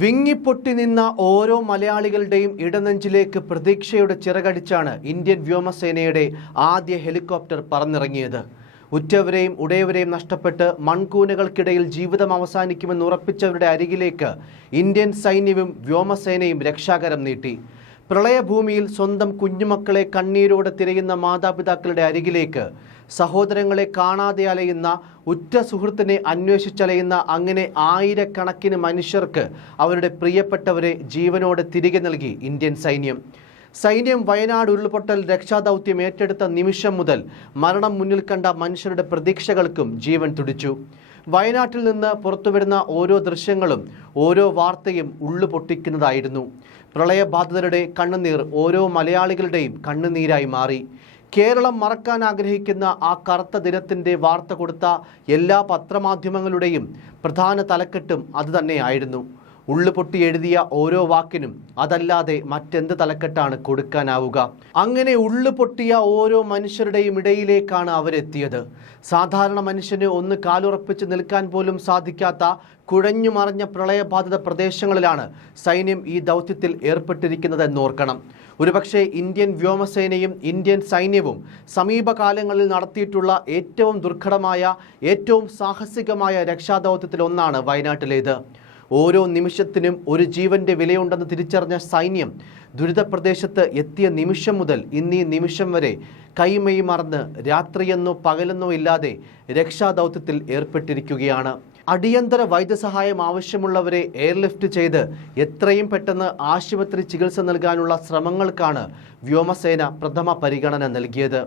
വിങ്ങിപ്പൊട്ടി നിന്ന ഓരോ മലയാളികളുടെയും ഇടനെഞ്ചിലേക്ക് പ്രതീക്ഷയുടെ ചിറകടിച്ചാണ് ഇന്ത്യൻ വ്യോമസേനയുടെ ആദ്യ ഹെലികോപ്റ്റർ പറന്നിറങ്ങിയത്. ഉറ്റവരെയും ഉടയവരെയും നഷ്ടപ്പെട്ട് മൺകൂനകൾക്കിടയിൽ ജീവിതം അവസാനിക്കുമെന്ന് ഉറപ്പിച്ചവരുടെ അരികിലേക്ക് ഇന്ത്യൻ സൈന്യവും വ്യോമസേനയും രക്ഷാകരം നീട്ടി. പ്രളയഭൂമിയിൽ സ്വന്തം കുഞ്ഞുമക്കളെ കണ്ണീരോടെ തിരയുന്ന മാതാപിതാക്കളുടെ അരികിലേക്ക് സഹോദരങ്ങളെ കാണാതെ അലയുന്ന ഉറ്റ സുഹൃത്തിനെ അന്വേഷിച്ചലയുന്ന അങ്ങനെ ആയിരക്കണക്കിന് മനുഷ്യർക്ക് അവരുടെ പ്രിയപ്പെട്ടവരെ ജീവനോടെ തിരികെ നൽകി ഇന്ത്യൻ സൈന്യം. സൈന്യം വയനാട് ഉരുൾപൊട്ടൽ രക്ഷാദൗത്യം ഏറ്റെടുത്ത നിമിഷം മുതൽ മരണം മുന്നിൽ കണ്ട മനുഷ്യരുടെ പ്രതീക്ഷകൾക്കും ജീവൻ തുടിച്ചു. വയനാട്ടിൽ നിന്ന് പുറത്തുവരുന്ന ഓരോ ദൃശ്യങ്ങളും ഓരോ വാർത്തയും ഉള്ളു പൊട്ടിക്കുന്നതായിരുന്നു പ്രളയബാധിതരുടെ കണ്ണുനീർ ഓരോ മലയാളികളുടെയും കണ്ണുനീരായി മാറി. കേരളം മറക്കാൻ ആഗ്രഹിക്കുന്ന ആ കറുത്ത ദിനത്തിന്റെ വാർത്ത കൊടുത്ത എല്ലാ പത്രമാധ്യമങ്ങളുടെയും പ്രധാന തലക്കെട്ടും അതുതന്നെയായിരുന്നു ഉള്ളുപൊട്ടി എഴുതിയ ഓരോ വാക്കിനും അതല്ലാതെ മറ്റെന്ത് തലക്കെട്ടാണ് കൊടുക്കാനാവുക? അങ്ങനെ ഉള്ളുപൊട്ടിയ ഓരോ മനുഷ്യരുടെയും ഇടയിലേക്കാണ് അവരെത്തിയത്. സാധാരണ മനുഷ്യന് ഒന്ന് കാലുറപ്പിച്ച് നിൽക്കാൻ പോലും സാധിക്കാത്ത കുഴഞ്ഞു മറിഞ്ഞ പ്രളയബാധിത പ്രദേശങ്ങളിലാണ് സൈന്യം ഈ ദൗത്യത്തിൽ ഏർപ്പെട്ടിരിക്കുന്നതെന്നോർക്കണം. ഒരുപക്ഷെ ഇന്ത്യൻ വ്യോമസേനയും ഇന്ത്യൻ സൈന്യവും സമീപകാലങ്ങളിൽ നടത്തിയിട്ടുള്ള ഏറ്റവും ദുർഘടമായ ഏറ്റവും സാഹസികമായ രക്ഷാദൗത്യത്തിലൊന്നാണ് വയനാട്ടിലേത്. ഓരോ നിമിഷത്തിനും ഒരു ജീവന്റെ വിലയുണ്ടെന്ന് തിരിച്ചറിഞ്ഞ സൈന്യം ദുരിതപ്രദേശത്ത് എത്തിയ നിമിഷം മുതൽ ഇന്നീ നിമിഷം വരെ കൈമൈ മറന്ന് രാത്രിയെന്നോ പകലെന്നോ ഇല്ലാതെ രക്ഷാദൗത്യത്തിൽ ഏർപ്പെട്ടിരിക്കുകയാണ്. അടിയന്തര വൈദ്യസഹായം ആവശ്യമുള്ളവരെ എയർലിഫ്റ്റ് ചെയ്ത് എത്രയും പെട്ടെന്ന് ആശുപത്രി ചികിത്സ നൽകാനുള്ള ശ്രമങ്ങൾക്കാണ് വ്യോമസേന പ്രഥമ പരിഗണന നൽകിയത്.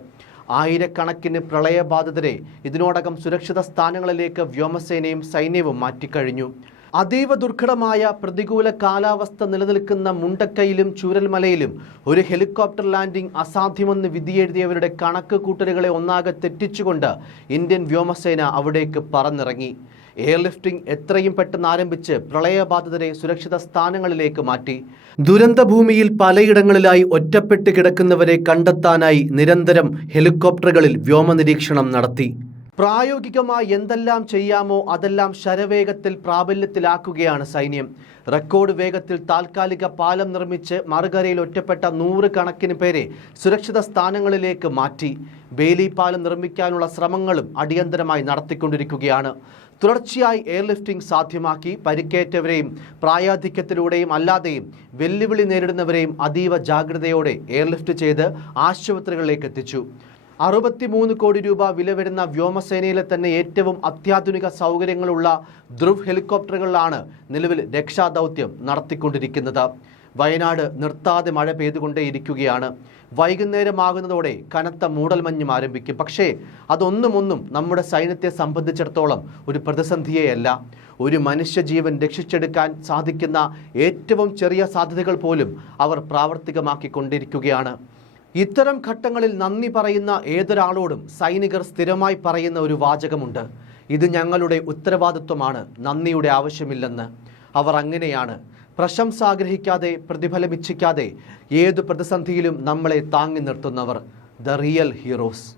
ആയിരക്കണക്കിന് പ്രളയബാധിതരെ ഇതിനോടകം സുരക്ഷിത സ്ഥാനങ്ങളിലേക്ക് വ്യോമസേനയും സൈന്യവും മാറ്റിക്കഴിഞ്ഞു. അതീവ ദുർഘടമായ പ്രതികൂല കാലാവസ്ഥ നിലനിൽക്കുന്ന മുണ്ടക്കയിലും ചൂരൽമലയിലും ഒരു ഹെലികോപ്റ്റർ ലാൻഡിംഗ് അസാധ്യമെന്ന് വിധിയെഴുതിയവരുടെ കണക്ക് കൂട്ടലുകളെ ഒന്നാകെ തെറ്റിച്ചുകൊണ്ട് ഇന്ത്യൻ വ്യോമസേന അവിടേക്ക് പറന്നിറങ്ങി. എയർലിഫ്റ്റിംഗ് എത്രയും പെട്ടെന്ന് ആരംഭിച്ച് പ്രളയബാധിതരെ സുരക്ഷിത സ്ഥാനങ്ങളിലേക്ക് മാറ്റി. ദുരന്തഭൂമിയിൽ പലയിടങ്ങളിലായി ഒറ്റപ്പെട്ട് കിടക്കുന്നവരെ കണ്ടെത്താനായി നിരന്തരം ഹെലികോപ്റ്ററുകളിൽ വ്യോമനിരീക്ഷണം നടത്തി. പ്രായോഗികമായി എന്തെല്ലാം ചെയ്യാമോ അതെല്ലാം ശരവേഗത്തിൽ പ്രാബല്യത്തിലാക്കുകയാണ് സൈന്യം. റെക്കോർഡ് വേഗത്തിൽ താൽക്കാലിക പാലം നിർമ്മിച്ച് മറുകരയിൽ ഒറ്റപ്പെട്ട നൂറ് കണക്കിന് പേരെ സുരക്ഷിത സ്ഥാനങ്ങളിലേക്ക് മാറ്റി. ബേലി പാലം നിർമ്മിക്കാനുള്ള ശ്രമങ്ങളും അടിയന്തരമായി നടത്തിക്കൊണ്ടിരിക്കുകയാണ്. തുടർച്ചയായി എയർലിഫ്റ്റിംഗ് സാധ്യമാക്കി പരിക്കേറ്റവരെയും പ്രായാധിക്യത്തിലൂടെയും അല്ലാതെയും വെല്ലുവിളി നേരിടുന്നവരെയും അതീവ ജാഗ്രതയോടെ എയർലിഫ്റ്റ് ചെയ്ത് ആശുപത്രികളിലേക്ക് എത്തിച്ചു. അറുപത്തിമൂന്ന് കോടി രൂപ വില വരുന്ന വ്യോമസേനയിലെ തന്നെ ഏറ്റവും അത്യാധുനിക സൗകര്യങ്ങളുള്ള ധ്രുവ് ഹെലികോപ്റ്ററുകളിലാണ് നിലവിൽ രക്ഷാദൗത്യം നടത്തിക്കൊണ്ടിരിക്കുന്നത്. വയനാട് നിർത്താതെ മഴ പെയ്തുകൊണ്ടേയിരിക്കുകയാണ്. വൈകുന്നേരമാകുന്നതോടെ കനത്ത മൂടൽമഞ്ഞും ആരംഭിക്കും. പക്ഷേ അതൊന്നും ഒന്നും നമ്മുടെ സൈന്യത്തെ സംബന്ധിച്ചിടത്തോളം ഒരു പ്രതിസന്ധിയെയല്ല. ഒരു മനുഷ്യജീവൻ രക്ഷിച്ചെടുക്കാൻ സാധിക്കുന്ന ഏറ്റവും ചെറിയ സാധ്യതകൾ പോലും അവർ പ്രാവർത്തികമാക്കിക്കൊണ്ടിരിക്കുകയാണ്. ഇത്തരം ഘട്ടങ്ങളിൽ നന്ദി പറയുന്ന ഏതൊരാളോടും സൈനികർ സ്ഥിരമായി പറയുന്ന ഒരു വാചകമുണ്ട്. ഇത് ഞങ്ങളുടെ ഉത്തരവാദിത്വമാണ്. നന്ദിയുടെ ആവശ്യമില്ലെന്ന്. അവർ അങ്ങനെയാണ്. പ്രശംസ ആഗ്രഹിക്കാതെ പ്രതിഫലമിച്ഛിക്കാതെ ഏതു പ്രതിസന്ധിയിലും നമ്മളെ താങ്ങി നിർത്തുന്നവർ. The real heroes.